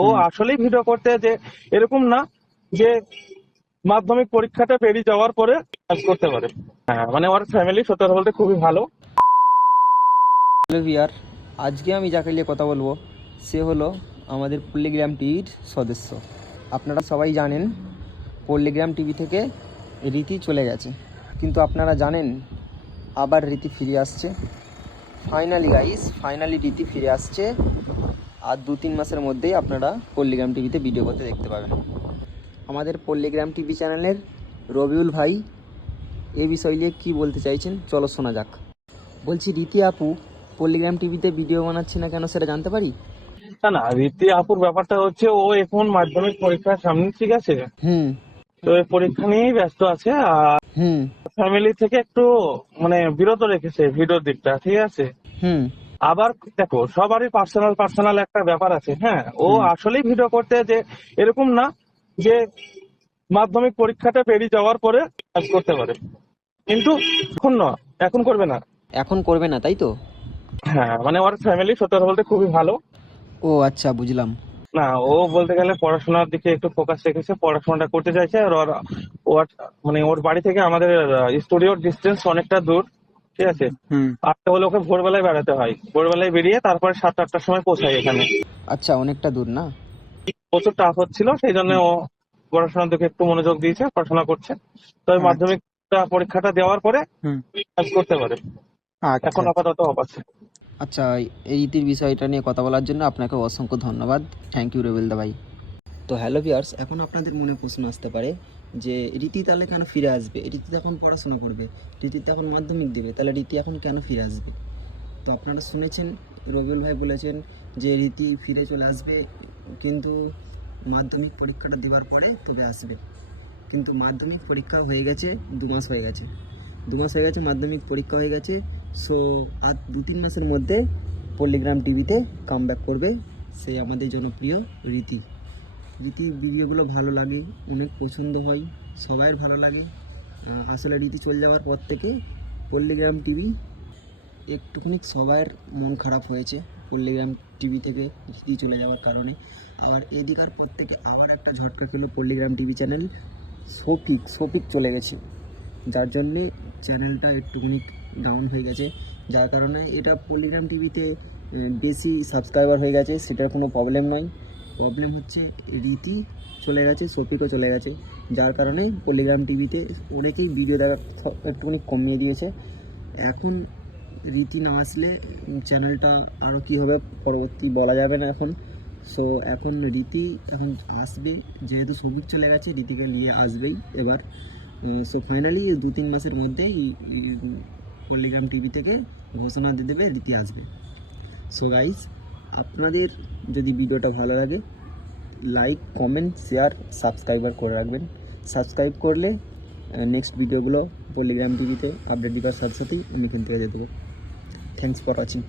ও আসলেই ভিডিও করতে যে এরকম না যে মাধ্যমিক পরীক্ষাটা পেরিয়ে যাওয়ার পরে কাজ করতে পারে। হ্যাঁ মানে ওর ফ্যামিলি সত্যি কথা বলতে খুবই ভালো। হ্যালো ভিয়ার আজকে আমি যাকে নিয়ে কথা বলব সে হলো আমাদের পল্লিগ্রাম টিভির সদস্য। আপনারা সবাই জানেন পল্লিগ্রাম টিভি থেকে রীতি চলে গেছে। কিন্তু আপনারা জানেন আবার রীতি ফিরে আসছে। ফাইনালি গাইস ফাইনালি রীতি ফিরে আসছে। আর দু তিন মাসের মধ্যেই আপনারা পল্লিগ্রাম টিভিতে ভিডিও করতে দেখতে পাবেন। আমাদের পল্লিগ্রাম টিভি চ্যানেলের রবিউল ভাই এ বিষয় নিয়ে কী বলতে চাইছেন চলো শোনা যাক। বলছি রীতি আপু পল্লিগ্রাম টিভিতে ভিডিও বানাচ্ছে না কেন সেটা জানতে পারি? না না রীতি আপুর ব্যাপারটা হচ্ছে ও এখন মাধ্যমিক পরীক্ষার সামনে ঠিক আছে? হুম। তো এই পরীক্ষা নিয়েই ব্যস্ত আছে আর হুম। ফ্যামিলি থেকে একটু মানে বিরত রেখেছে ভিডিওর দিকটা ঠিক আছে? হুম। আবার দেখো সবারই পার্সোনাল পার্সোনাল একটা ব্যাপার আছে হ্যাঁ? ও আসলেই ভিডিও করতে যে এরকম না যে মাধ্যমিক পরীক্ষাটা পেরিয়ে যাওয়ার পরে কাজ করতে পারে। কিন্তু এখন না এখন করবে না। এখন করবে না তাই তো? হ্যাঁ মানে ওর ফ্যামিলি সত্যি কথা বলতে খুবই ভালো। ও আচ্ছা বুঝলাম। না ও বলতে গেলে পড়াশোনার দিকে একটু ফোকাস রেখেছে পড়াশোনাটা করতে চাইছে আর ওর ওর মানে ওর বাড়ি থেকে আমাদের স্টুডিওর ডিস্টেন্স অনেকটা দূর। ঠিক আছে? আটটা হলে ওকে ভোরবেলায় বেড়াতে হয়। ভোরবেলায় বেরিয়ে তারপরে সাতটা আটটার সময় পৌঁছায় এখানে। আচ্ছা অনেকটা দূর না? প্রচুর টাফ হচ্ছিল সেই জন্য ও পড়াশোনার দিকে একটু মনোযোগ দিয়েছে পড়াশোনা করছে। তো ওই আচ্ছা। মাধ্যমিক পরীক্ষাটা দেওয়ার পরে হুম। কাজ করতে পারে। আচ্ছা। এখন আপাতত অফ আছে। আচ্ছা এই রীতির বিষয়টা নিয়ে কথা বলার জন্য আপনাকে অসংখ্য ধন্যবাদ। থ্যাংক ইউ রবিল দা ভাই। তো হ্যালো ভিয়ার্স এখন আপনাদের মনে প্রশ্ন আসতে পারে যে রীতি তাহলে কেন ফিরে আসবে? রীতি তো এখন পড়াশোনা করবে। রীতি তো এখন মাধ্যমিক দেবে, তাহলে রীতি এখন কেন ফিরে আসবে? তো আপনারা শুনেছেন, রবিউল ভাই বলেছেন যে রীতি ফিরে চলে আসবে, কিন্তু মাধ্যমিক পরীক্ষাটা দেওয়ার পরে তবে আসবে। কিন্তু মাধ্যমিক পরীক্ষা হয়ে গেছে, দু মাস হয়ে গেছে। দু মাস হয়ে গেছে, মাধ্যমিক পরীক্ষা হয়ে গেছে, সো আর দু তিন মাসের মধ্যে পল্লিগ্রাম টিভিতে কাম করবে সেই আমাদের জনপ্রিয় রীতি। রীতির ভিডিওগুলো ভালো লাগে, অনেক পছন্দ হয়, সবাইয়ের ভালো লাগে। আসলে রীতি চলে যাওয়ার পর থেকে পল্লিগ্রাম টিভি একটুখানি সবার মন খারাপ হয়েছে, পল্লিগ্রাম টিভি থেকে রীতি চলে যাওয়ার কারণে। আবার এদিকার পর থেকে আবার একটা ঝটকা খেলো পল্লিগ্রাম টিভি চ্যানেল, শফিক শফিক চলে গেছে। যার জন্যে চ্যানেলটা একটুখানি ডাউন হয়ে গেছে। যার কারণে এটা পলিগ্রাম টিভিতে বেশি সাবস্ক্রাইবার হয়ে গেছে, সেটার কোনো প্রবলেম নয়। প্রবলেম হচ্ছে রীতি চলে গেছে শফিকও চলে গেছে। যার কারণে পলিগ্রাম টিভিতে অনেকেই ভিডিও দেখা একটুখানি কমিয়ে দিয়েছে। এখন রীতি না আসলে চ্যানেলটা আরও কী হবে পরবর্তী বলা যাবে না এখন। সো এখন রীতি এখন আসবে, যেহেতু সবুজ চলে গেছে, রীতিকে নিয়ে আসবেই এবার। সো ফাইনালি দু তিন মাসের মধ্যে পল্লিগ্রাম টিভি থেকে ঘোষণা দিয়ে দেবে, রীতি আসবে। সো গাইজ আপনাদের যদি ভিডিওটা ভালো লাগে লাইক কমেন্ট শেয়ার সাবস্ক্রাইবার করে রাখবেন। সাবস্ক্রাইব করলে নেক্সট ভিডিওগুলো পল্লিগ্রাম টিভিতে আপডেট দেওয়ার সাথে সাথেই আমি কিন্তু থেকে যেতে থ্যাংকস ফর ওয়াচিং